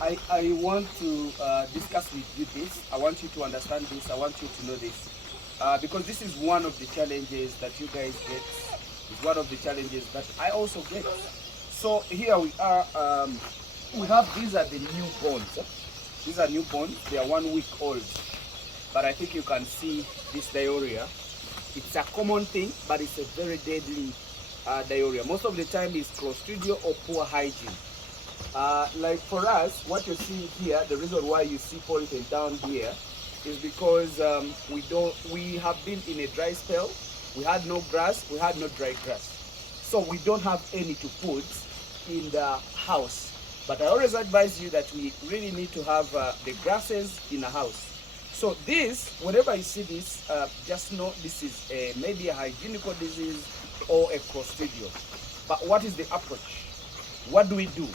I want to discuss with you this. I want you to understand this. I want you to know this. Because this is one of the challenges that you guys get. It's one of the challenges that I also get. So here we are. We have, these are the newborns. These are newborns. They are 1 week old. But I think you can see this diarrhea. It's a common thing, but it's a very deadly diarrhea. Most of the time it's clostridial or poor hygiene. Like for us, what you're seeing here, the reason why you see pointed down here is because we have been in a dry spell. We had no grass, we had no dry grass. So we don't have any to put in the house. But I always advise you that we really need to have the grasses in a house. So this, whenever you see this, just know this is maybe a hygienical disease or a clostridial. But what is the approach? What do we do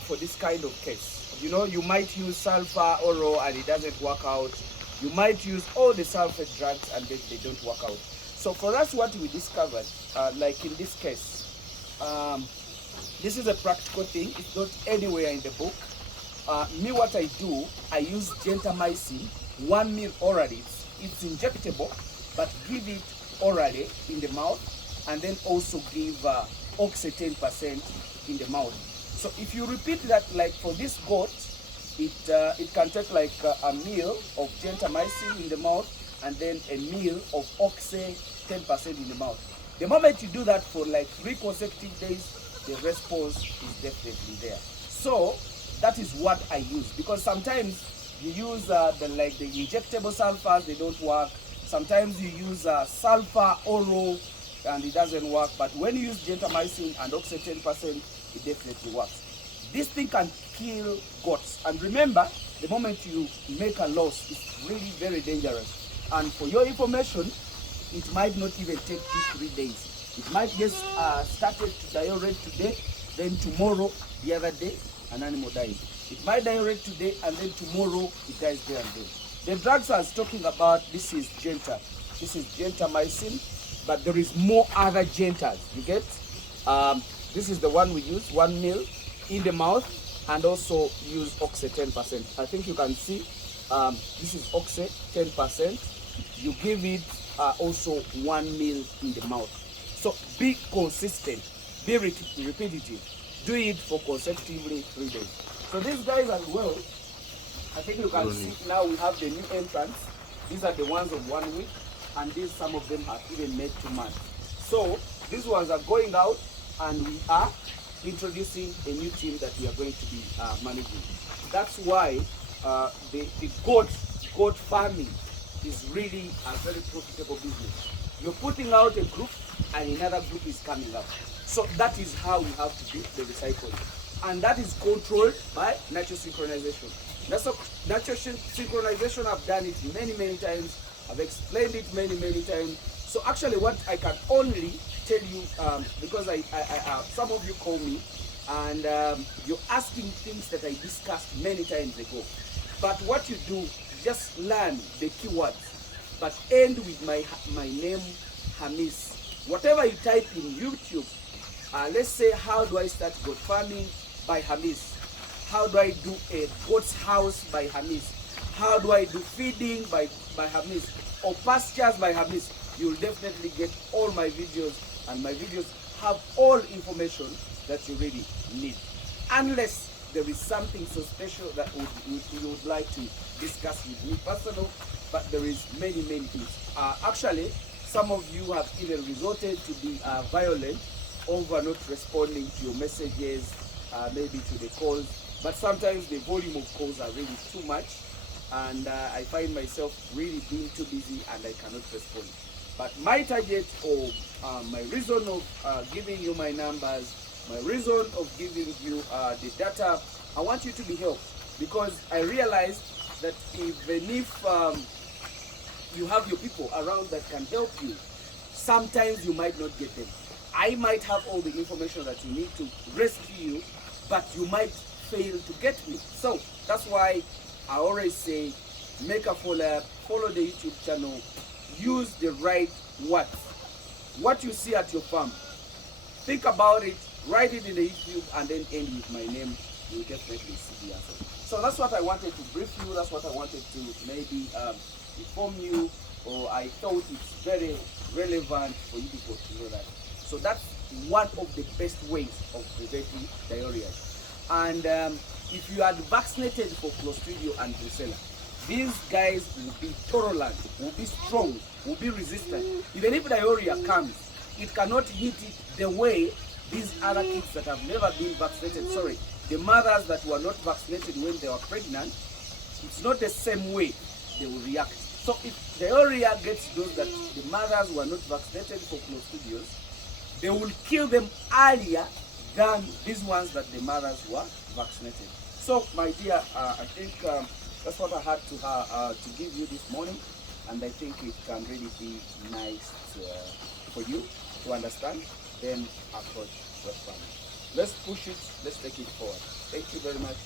for this kind of case? You know, you might use sulfur oral and it doesn't work out. You might use all the sulfate drugs and they don't work out. So for us, what we discovered, like in this case, this is a practical thing. It's not anywhere in the book. Me, what I do, I use gentamicin, 1 ml orally. It's injectable, but give it orally in the mouth, and then also give oxy 10% in the mouth. So if you repeat that, like for this goat, it can take like a meal of gentamicin in the mouth, and then a meal of oxy 10% in the mouth. The moment you do that for like 3 consecutive days, the response is definitely there. So that is what I use, because sometimes you use the injectable sulfurs, they don't work. Sometimes you use sulfur oral and it doesn't work. But when you use gentamicin and oxy 10%, it definitely works. This thing can kill goats. And remember, the moment you make a loss, it's really very dangerous. And for your information, it might not even take 2-3 days. It might get started to diarrhea today, then tomorrow, the other day, an animal dies. It might diarrhea today and then tomorrow it dies there and then. The drugs I was talking about, this is gentamicin, but there is more other gentas, you get? This is the one we use, 1 ml in the mouth, and also use oxy 10%. I think you can see, this is oxy 10%. You give it also 1 ml in the mouth. So be consistent, be repetitive. Do it for consecutively 3 days. So these guys as well, I think you can see now we have the new entrants. These are the ones of 1 week, and these, some of them have even made 2 months. So these ones are going out, and we are introducing a new team that we are going to be managing. That's why the goat farming is really a very profitable business. You're putting out a group and another group is coming up. So that is how we have to do the recycling. And that is controlled by natural synchronization. Natural synchronization, I've done it many times. I've explained it many times. So actually what I can only tell you, because some of you call me and you're asking things that I discussed many times ago. But what you do, just learn the keywords, but end with my name, Hamiisi. Whatever you type in YouTube, let's say, how do I start goat farming by Hamiisi? How do I do a goat's house by Hamiisi? How do I do feeding by Hamiisi? Or pastures by Hamiisi? You'll definitely get all my videos, and my videos have all information that you really need. Unless there is something so special that you would like to discuss with me personally, but there is many things. Actually, some of you have even resorted to be violent over not responding to your messages, maybe to the calls. But sometimes the volume of calls are really too much, and I find myself really being too busy and I cannot respond. But my target, or my reason of giving you my numbers, my reason of giving you the data, I want you to be helped, because I realized that even if you have your people around that can help you, sometimes you might not get them. I might have all the information that you need to rescue you, but you might fail to get me. So that's why I always say, make a follow-up, follow the YouTube channel, use the right words. What you see at your farm, think about it, write it in the YouTube, and then end with my name, you'll definitely see the answer. So that's what I wanted to brief you. That's what I wanted to maybe inform you, or I thought it's very relevant for you people to know that. So that's one of the best ways of preventing diarrhea. And if you are vaccinated for Clostridium and Brucella, these guys will be tolerant, will be strong, will be resistant. Even if diarrhea comes, it cannot hit it the way these other kids that have never been vaccinated, sorry, the mothers that were not vaccinated when they were pregnant, it's not the same way they will react. So if diarrhea gets those that the mothers were not vaccinated for Clostridium, they will kill them earlier than these ones that the mothers were vaccinated. So my dear, I think that's what I had to give you this morning, and I think it can really be nice for you to understand, then approach your family. Let's push it, let's take it forward. Thank you very much.